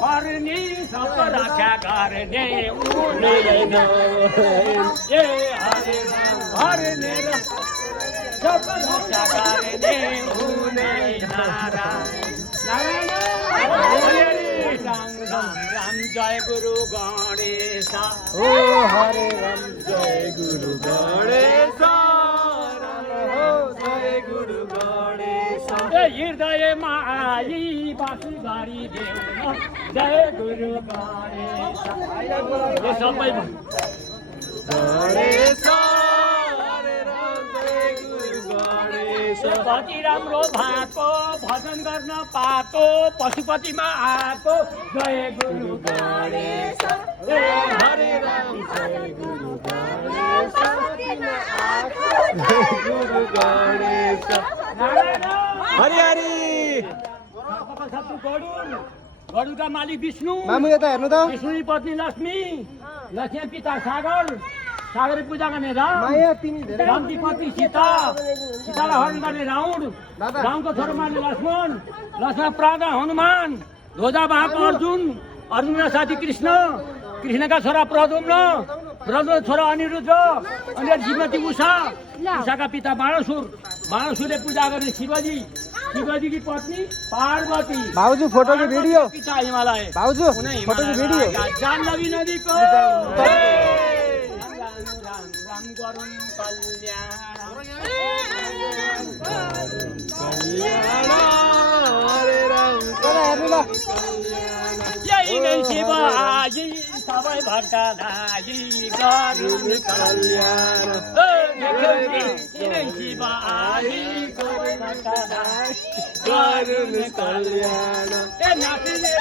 भर्ने सब रक्षा गर्ने हुँदैन ए हरे राम भर्ने र सब रक्षा गर्ने हुँदैन राम राम राम जय गुरु गणेश ओ हरे राम जय गुरु गणेश राम हो जय गुरु गणेश हृदयमा आई बासी गरी देऊ जय गुरु गणेश यो सबै गणेश हरे राम जय गुरु गणेश कति राम्रो भएको भजन गर्न पाएको पशुपतिमा आएको जय गुरु गणेश हरे राम जय गुरु गणेश जय गुरु गणेश हरि हरि गरुडका मालिक विष्णु मामु यता हेर्नु त विष्णुकी पत्नी लक्ष्मी लक्ष्मी पिता सागर सागर पूजा गर्ने राम माया तिमी धेरै रामकी पत्नी सीता सीतालाई हरण गर्ने रावण रामको छोरो मान्ने लक्ष्मण लक्ष्मण प्राण हनुमान ध्वजा बाहको अर्जुन अर्जुनका साथी कृष्ण कृष्णका छोरा प्रद्युम्न प्रद्युम्न छोरा अनिरुद्ध अनि श्रीमती उषा उषाका पिता बाणासुरले पूजा गर्ने शिवजी शिवजीकी पत्नी पार्वती भाउजू फोटो की भिडियो पिता हिमालय भाउजू फोटो की भिडियो जाह्नवी नदीको राम गरुण कल्याण हरे राम हेर्नु ल यही नै शिव आई सबै भक्तलाई गरुण कल्याण यही नै शिव आई सबै भक्तलाई गरुण कल्याण ए नाच्ने